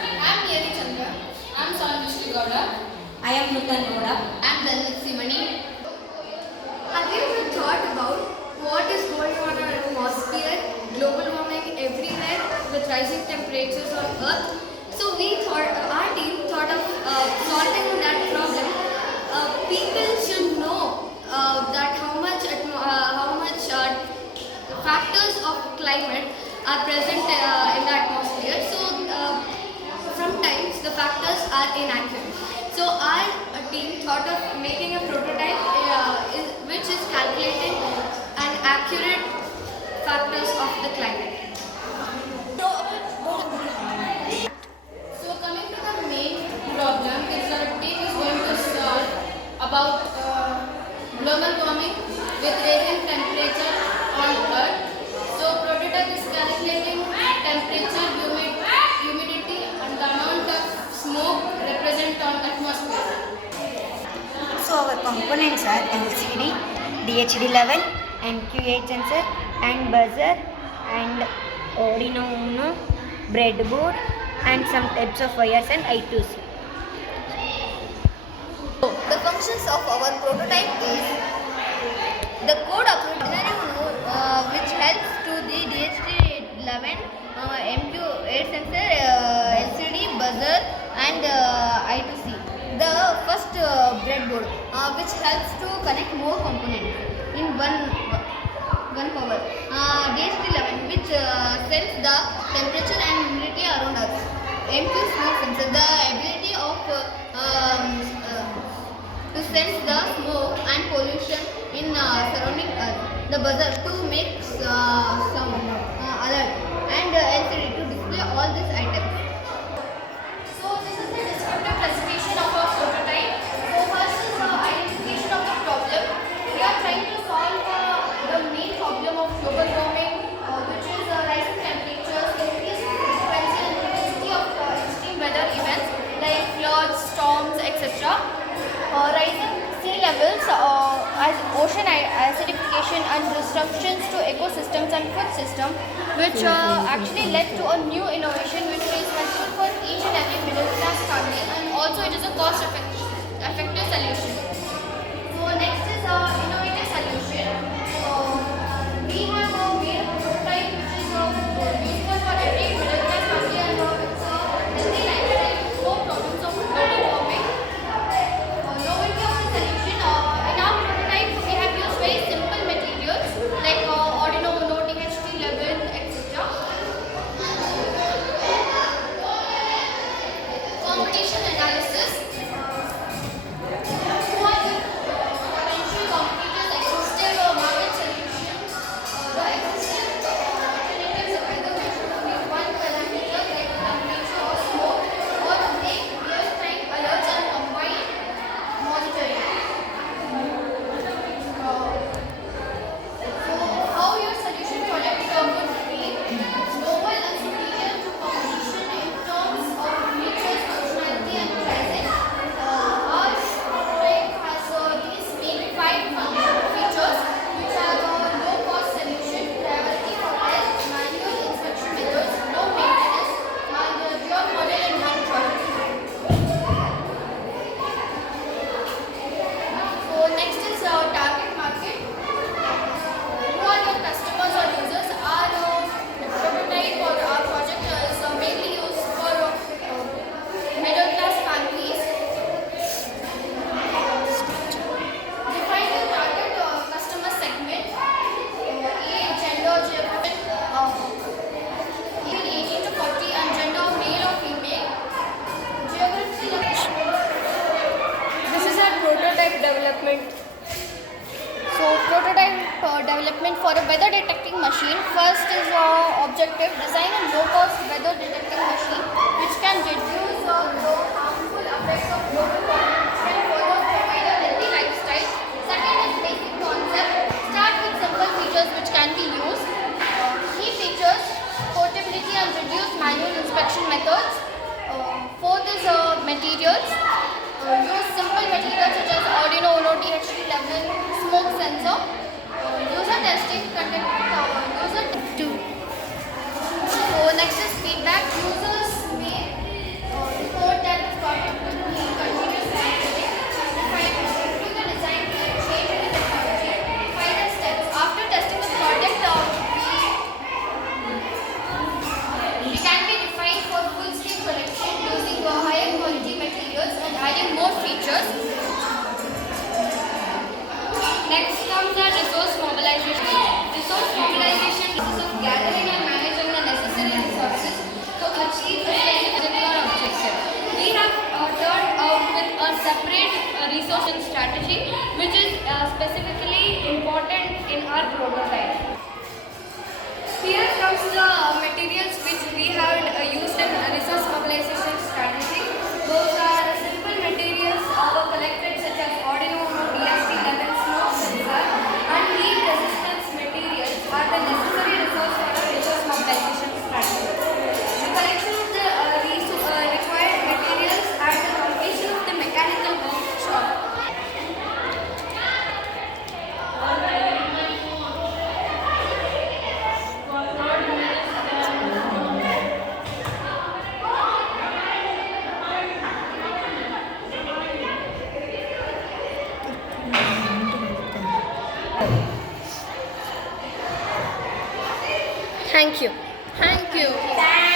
I'm Yeri Chandra. I'm Sanvishri Gowda. I am Nutan Gowda. I'm Dhanmik Simani. Have you ever thought about what is going on in our atmosphere, global warming everywhere with rising temperatures on Earth? So our team thought of solving that problem. People should know that how much factors of climate are present in the atmosphere. So sometimes the factors are inaccurate. So our team thought of making a prototype which is calculating an accurate factors of the climate. So coming to the main problem is our team is going to solve about global warming with rising temperature on Earth. So prototype is calculating temperature, humidity and the amount of smoke represent on atmosphere. So our components are LCD, DHD11, MQ8 sensor and buzzer and Arduino Uno, breadboard and some types of wires and I2C. The functions of our prototype is the code of Arduino which helps to the DHD11, MQ8 sensor, LCD, buzzer and I2C. The first breadboard which helps to connect more components in one power. DHD11 which sends the temperature and humidity around us. MQ smoke sensor, the ability of to sense the smoke and pollution in surrounding us. The buzzer to make sound alert and LCD to display all these items. So this is the descriptive presentation of our prototype. So first is the identification of the problem. We are trying to solve the main problem of global warming, which is rising temperatures, increased frequency and intensity of extreme weather events like floods, storms, etc. Rising sea levels as ocean acidification and disruptions to ecosystems and food system, which actually led to a new innovation which is helpful for each and every middle class family, and also it is a cost effective solution. So next is innovative solution. We have made a prototype which is useful for every middle class family and it's a healthy lifestyle, no problems of global warming. Novelty of the solution. In our prototype, we have used very simple materials like Arduino Uno, DHD11, etc. Competition analysis. Who are the potential competitors, existing market solution? The existing alternatives are either measured only one parameter like temperature or smoke, or make real-time alerts and combine monitoring. So how your solution product would be novel and superior to competition in terms of features, functionality and pricing. Our prototype has these main 5 features which are low cost solution, priority for health, manual inspection methods, no maintenance and dual model in one product. So next is target market. Who are your customers or users? Our prototype or our project is mainly used for middle class families. Define your target customer segment. Age, gender, geographic, even 18 to 40 and gender male or female. Geography location. This is our prototype development. So prototype development for a weather detecting machine. First is objective, design a low cost weather detecting machine which can reduce the harmful effects of global warming and further provide a healthy lifestyle. Second is basic concept, start with simple features which can be used. Key features, portability and reduced manual inspection methods. Fourth is materials. Use simple materials such as Arduino Uno, DHD11, smoke sensor. User testing, conduct user 2. So next is feedback. Users may providing more features. Next comes the resource mobilization. Resource mobilization consists of gathering and managing the necessary resources to achieve a particular objective. We have turned out with a separate resource strategy which is specifically important in our prototype. Here comes the materials which we have used in resource mobilization strategy. Those are simple materials collected such as Arduino Uno, DHT11, smoke sensor and heat resistance materials are the necessary resource for the resource mobilization strategy. The collection of the required materials and the completion of the mechanical workshop. Thank you. Thank you.